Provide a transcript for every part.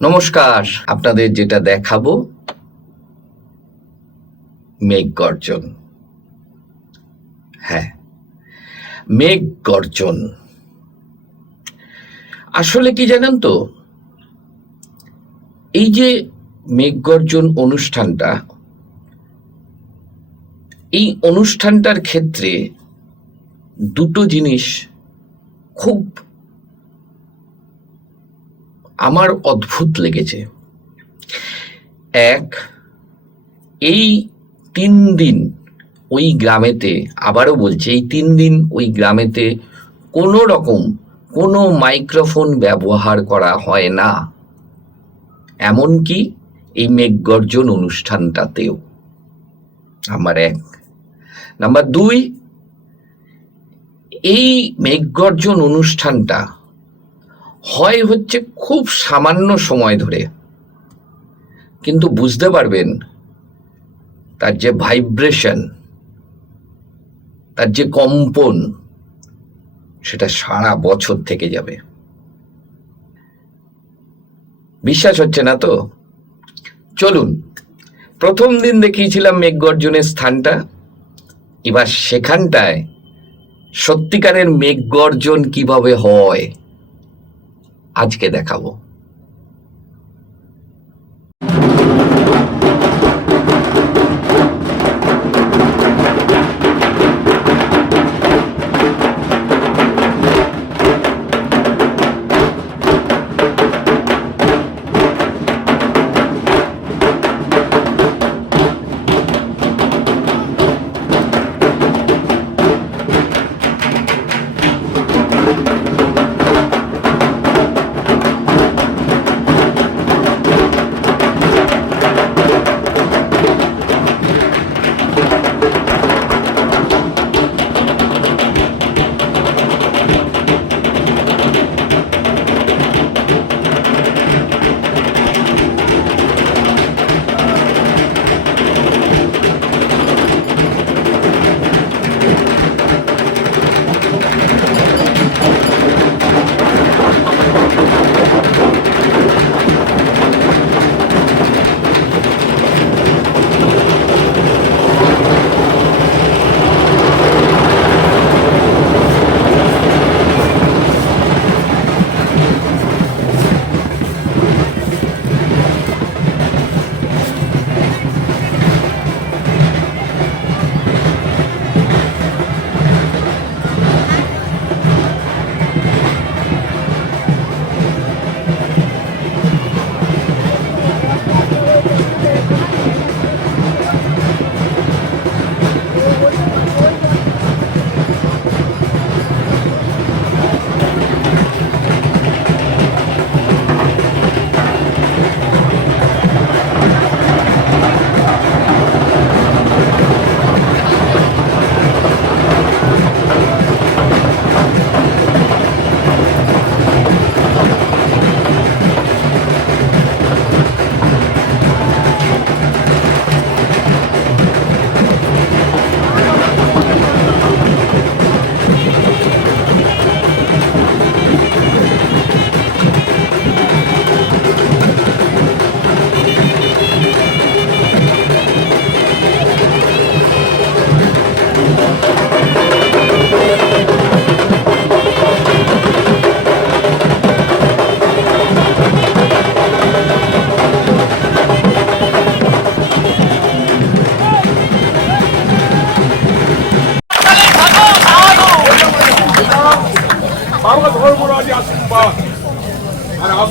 নমস্কার, আপনাদের যেটা দেখাবো, মেঘ গর্জন। হ্যাঁ মেঘ গর্জন। আসলে কি জানেন তো, এই যে মেঘ গর্জন অনুষ্ঠানটা, এই অনুষ্ঠানটার ক্ষেত্রে দুটো জিনিস খুব আমার অদ্ভুত লেগেছে। এক, এই তিন দিন ওই গ্রামেতে, আবারও বলছি, এই তিন দিন ওই গ্রামেতে কোনো রকম কোনো মাইক্রোফোন ব্যবহার করা হয় না। এমনকি এই মেঘগর্জন অনুষ্ঠানটাতেও। নাম্বার এক। নাম্বার দুই, এই মেঘগর্জন অনুষ্ঠানটা হয় হচ্ছে খুব সামান্য সময় ধরে। কিন্তু বুঝতে পারবেন, তার যে ভাইব্রেশন তার যে কম্পন, সেটা সারা বছর থেকে যাবে। বিশ্বাস হচ্ছে না তো? চলুন, প্রথম দিন দেখিয়েছিলাম মেঘগর্জনের স্থানটা। এবার সেখানটায় সত্যিকারের মেঘগর্জন কীভাবে হয় আজকে দেখাবো।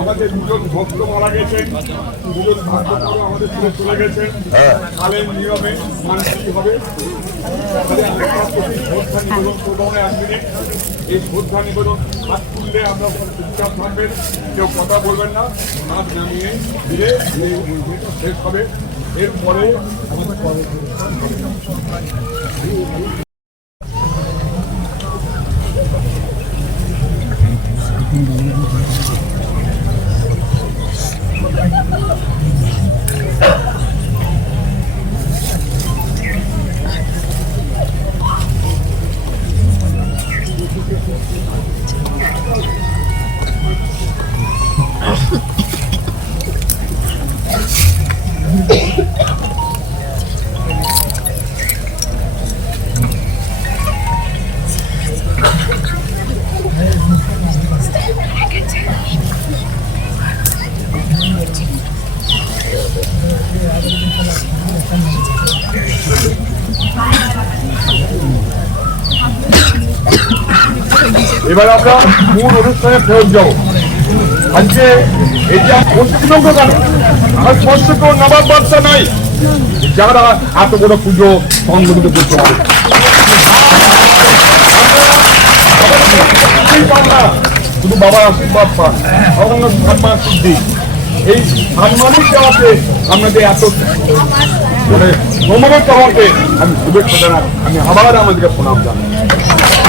আমাদের দুজন ভক্ত মারা গেছেন দুজন ভক্ত আমাদের ছেড়ে চলে গেছেন। কালের নিয়মে মানসিক হবে। তাহলে আমরা প্রতি শ্রদ্ধা নিবেদন করব এক মিনিট। এই শ্রদ্ধা নিবেদন হাত তুললে আমরা চুপচাপ থাকবেন কেউ কথা বলবেন না। হাত নামিয়ে ধীরে ধীরে শেষ হবে। এরপরে এবার আমরা মূল অনুষ্ঠানে ফেরত যাব। আজকে এটা পশ্চিমবঙ্গ কেন আর স্পষ্ট কোনো নবাব বার্তা নাই। যারা এত বড় পুজো সংগঠিত করতে পারে। শুধু বাবার আশীর্বাদ পান ভগবান সম্মান সিদ্ধি এই সম্মানিত দেওয়াতে আপনাদের এত মানে সমবেত হওয়াকে আমি শুভেচ্ছা জানাই। আমি আবার আমাদেরকে প্রণাম জানাই।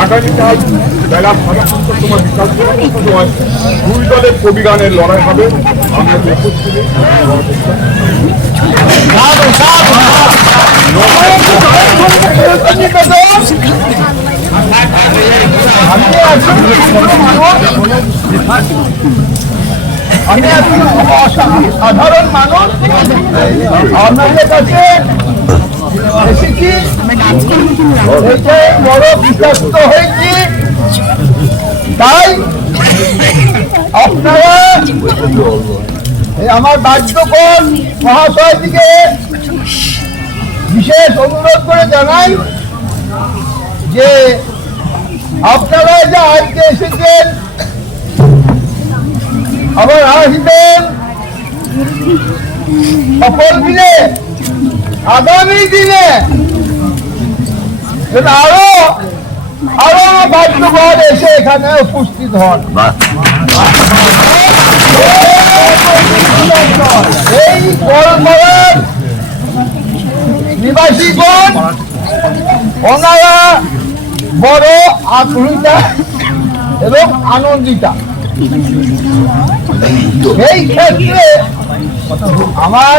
আগামীকাল বেলা সাড়ে পাঁচটার সময় পাঁচটার সময় দুই দলের কবি গানের লড়াই হবে। আমরা আমি একজন সাধারণ মানুষ। আপনাদের কাছে বড় তাই আপনারা আমার বাধ্যকর মহাশয় দিকে বিশেষ অনুরোধ করে জানাই যে আপনারা যে আজকে এসেছেন, আবার আসবেন সকল মিলে, আগামী দিনে আরও আরও বাদ্যকর এসে এখানে উপস্থিত হন। এই কলমরার নিবাসীগণ ওনারা বড় আগ্রহিতা এবং আনন্দিতা। এই ক্ষেত্রে আমার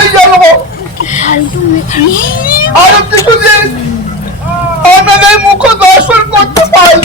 এই জানব আর কিছু দিন আমাদের মুখ দর্শন করতে পারব।